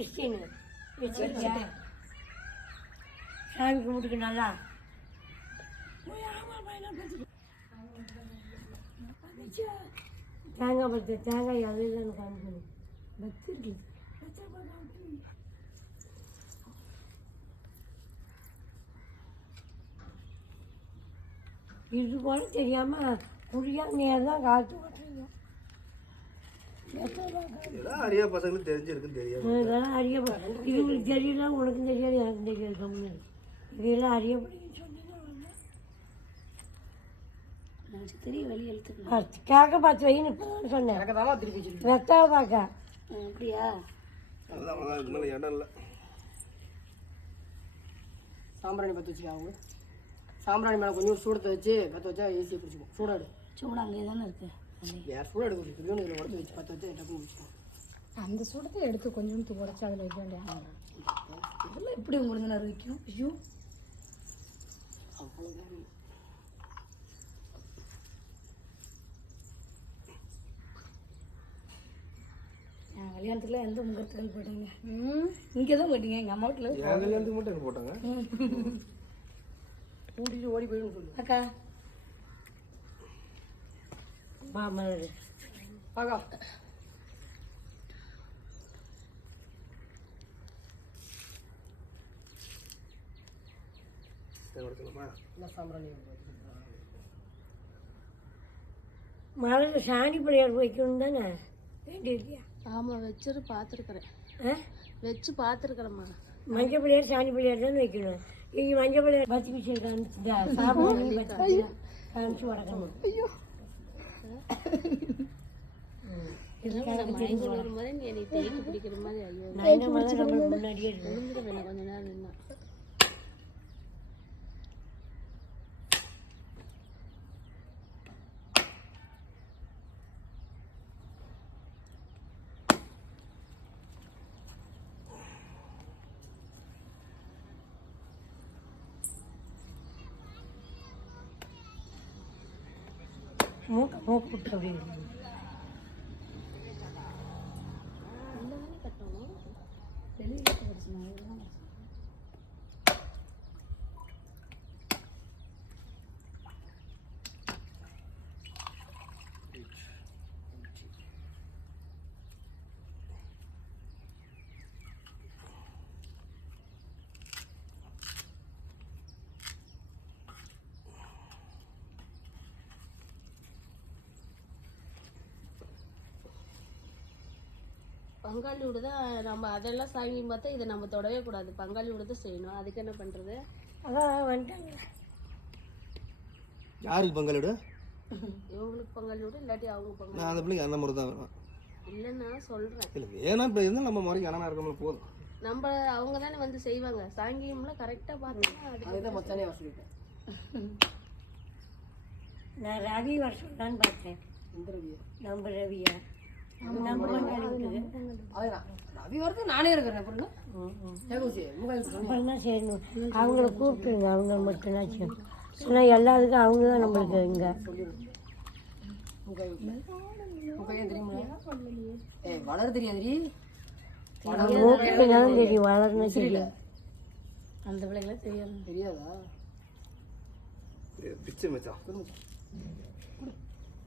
Kristini. Kristini. Sen cumhurgun ala. Tanga bıraktı, tanga yalıyla kandı. Baktır ki. Yüzü var dedi ama kuruyan yerden kaldı. இதெல்லாம் அறியா பசங்களுக்கு தெரிஞ்சிருக்குன்னு தெரியாது. இதெல்லாம் இவங்களுக்கு தெரியல உனக்கும் தெரியாது எனக்கும் தெரியாது கம்முன்னு இதெல்லாம் எனக்கு தெரிய வெளியே கேட்க பார்த்து வைன்னு இப்போ தான் சொன்னேன். எனக்கு தானே திருப்பி வெத்தாவை பார்க்க. அப்படியா? அதான் அவ்வளோதான் இதுக்கு மேலே இடம் இல்லை. சாம்பிராணி பற்ற வச்சுக்காங்க சாம்பிராணி மேலே கொஞ்சம் சூடத்தை வச்சு பற்ற வச்சா ஈஸியாக பிடிச்சிக்கும் சூடாடு. சூடு அங்கே தானே இருக்கு. வேறு சூடாடு கொஞ்சம் புரியும் இதில் உடச்சி வச்சு பற்ற வச்சு டக்குன்னு பிடிச்சிக்கும் அந்த சூடத்தை எடுத்து கொஞ்சோண்டு உடச்சி அதில் வைக்க வேண்டிய இதெல்லாம் எப்படி உங்களுக்கு நேரம் வைக்கும் ஐயோ. அவ்வளோதான் என் கல்யாணத்துல எந்த முகூர்த்தங்கள் போட்டாங்க இங்கே தான் போட்டீங்க எங்கள் அம்மா வீட்டில் கல்யாணத்துக்கு மட்டும் போட்டாங்க? ஓடி போயிடுன்னு சொல்லு. அக்கா. என்ன சாம்பிராணி மலர் சாணி பிள்ளையார் வைக்கணும் தானே? வேண்டியிருக்கியா ஆமாம் வச்சுரு பார்த்துருக்குறேன் ஆ? வச்சு பார்த்துருக்குறேம்மா மஞ்சள் பிள்ளையார் சாணி பிள்ளையார் தானே வைக்கணும். இங்கே மஞ்சள் பிள்ளையார் பத்தி சாப்பிட்டு பத்தி காமிச்சு பிடிக்கிற மாதிரி ஐயோ நான் என்ன முதல்ல நம்மளுக்கு முன்னாடியே கொஞ்ச நேரம் நின்னா. மூக்க மூக்கு விட்டு அப்படி இருக்கணும். பங்காளி வீடு தான் நம்ம அதெல்லாம் சாமி பார்த்தா இதை நம்ம தொடவே கூடாது. பங்காளி வீடு தான் செய்யணும். அதுக்கு என்ன பண்ணுறது அதான் வந்துட்டாங்க. யாருக்கு பங்களிடு இவங்களுக்கு பங்காளி வீடு இல்லாட்டி அவங்க பங்காளி. நான் அந்த பிள்ளைக்கு அந்த முறை தான் வேணும் இல்லைன்னு நான் சொல்கிறேன் இல்லை வேணா இப்போ இருந்தால் நம்ம முறைக்கு அண்ணனா இருக்கோம்ல போதும். நம்ம அவங்க தானே வந்து செய்வாங்க. சாங்கியம்லாம் கரெக்டாக பார்த்தீங்கன்னா அது அதுதான் மச்சானே வர சொல்லிட்டேன் நான் ரவி வர சொல்லலான்னு பார்த்தேன். நம்ம ரவியா. அவங்கள கூப்பிட்டுருங்க அவங்க மட்டும்னாச்சும் சொன்னா எல்லாத்துக்கும் அவங்க தான் நம்மளுக்கு இங்கே. வளர தெரியாதுடி. மூக்கு தான் தெரியும் வளர்ந்து தெரியும். அந்த பிள்ளைங்களே தெரியாது. தெரியாதா? பிச்சை மச்சான்.